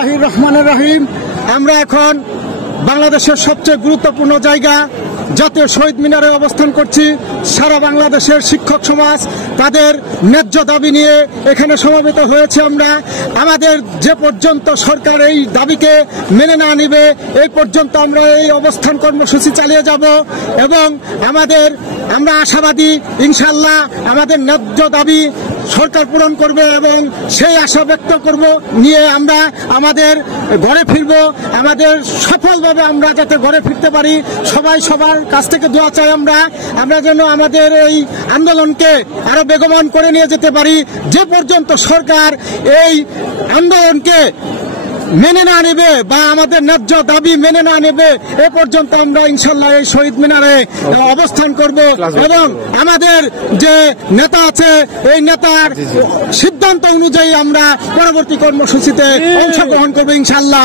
রহমানুর রহিম। আমরা এখন বাংলাদেশের সবচেয়ে গুরুত্বপূর্ণ জায়গা জাতীয় শহীদ মিনারে অবস্থান করছি। সারা বাংলাদেশের শিক্ষক সমাজ তাদের ন্যায্য দাবি নিয়ে এখানে সমবেত হয়েছে। আমরা আমাদের যে পর্যন্ত সরকার এই দাবিকে মেনে না নিবে এই পর্যন্ত আমরা এই অবস্থান কর্মসূচি চালিয়ে যাব এবং আমরা আশাবাদী ইনশাআল্লাহ আমাদের ন্যায্য দাবি সরকার পূরণ করবে এবং সেই আশা ব্যক্ত করব নিয়ে আমরা আমাদের ঘরে ফিরব। আমাদের সফলভাবে আমরা যাতে ঘরে ফিরতে পারি, সবাই সবার কাছ থেকে দোয়া চাই আমরা যেন আমাদের এই আন্দোলনকে আরো বেগবান করে নিয়ে যেতে পারি। যে পর্যন্ত সরকার এই আন্দোলনকে মেনে না নেবে বা আমাদের ন্যায্য দাবি মেনে না নেবে এ পর্যন্ত আমরা ইনশাল্লাহ এই শহীদ মিনারে অবস্থান করব এবং আমাদের যে নেতা আছে এই নেতার সিদ্ধান্ত অনুযায়ী আমরা পরবর্তী কর্মসূচিতে অংশগ্রহণ করবো ইনশাল্লাহ।